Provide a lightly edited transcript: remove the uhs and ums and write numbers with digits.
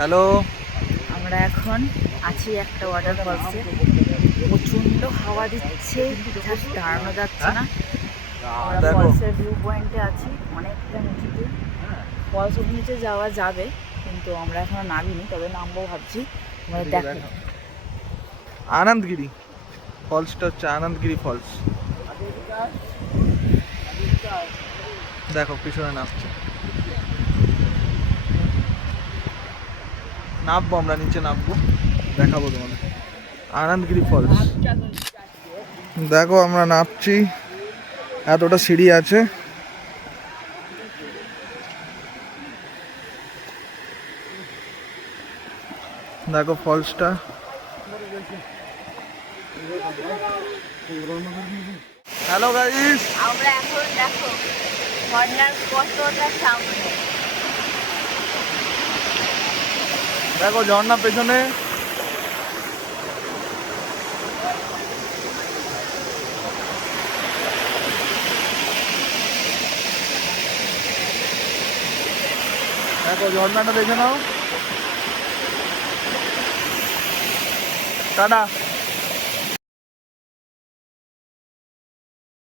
Hello, আমরা এখন আছি একটা ওয়াটারফলসে। প্রচণ্ড হাওয়া দিচ্ছে, জাস্ট দাঁড়ানো যাচ্ছে না। আমরা দেখো ফলসের ভিউ পয়েন্টে আছি, অনেকটা নিচেতে। ফলস নিচে যাওয়া যাবে, কিন্তু আমরা এখনো নামিনি, তবে নামবো ভাবছি। আমাদের দেখো, আনন্দগিরি ফলসটা হচ্ছে আনন্দগিরি ফলস। দেখো পিছনে নামছে, নামবো আমরা, নিচে নামবো, দেখাবো তোমাদের আনন্দগিরি ফলস। দেখো আমরা নামছি, এতটা সিঁড়ি আছে। দেখো ফলসটা। হ্যালো গাইস, আমরা এখন দেখো ঝর্ণার কতটা সামনে। দেখো ঝর্ণা পেছনে। দেখো ঝর্ণাটা দেখে নাও। টাটা।